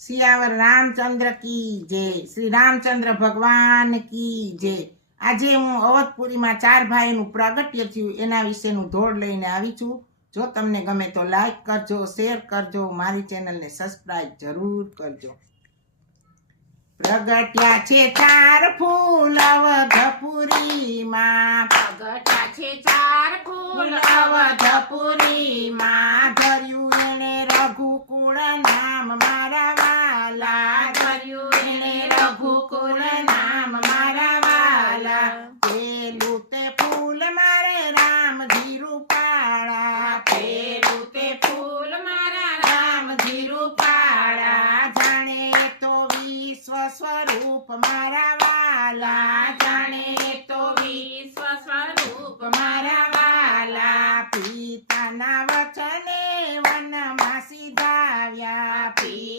સિયાવર રામચંદ્ર કી જય, શ્રી રામચંદ્ર ભગવાન કી જય। આજે હું અવધપુરીમાં 4 ભાઈનું પ્રાગટ્ય થયું એના વિશેનું ધોળ લઈને આવી છું। જો તમને ગમે તો લાઈક કરજો, શેર કરજો, મારી ચેનલને સબસ્ક્રાઇબ જરૂર કરજો। પ્રગટ્યા છે 4 ફૂલ અવધપુરીમાં, પ્રગટ્યા છે 4 ફૂલ અવધપુરીમાં, ધર્યું એણે રઘુકુળ નામ મારા વાલા, ધર્યું એણે રઘુકુળ નામ મારા વાલા। પેલું તે ફૂલ મારે રામજી રૂપાળા, પેલું તે ફૂલ મારા રામજી રૂપાળા, જાણે તો વિશ્વ સ્વરૂપ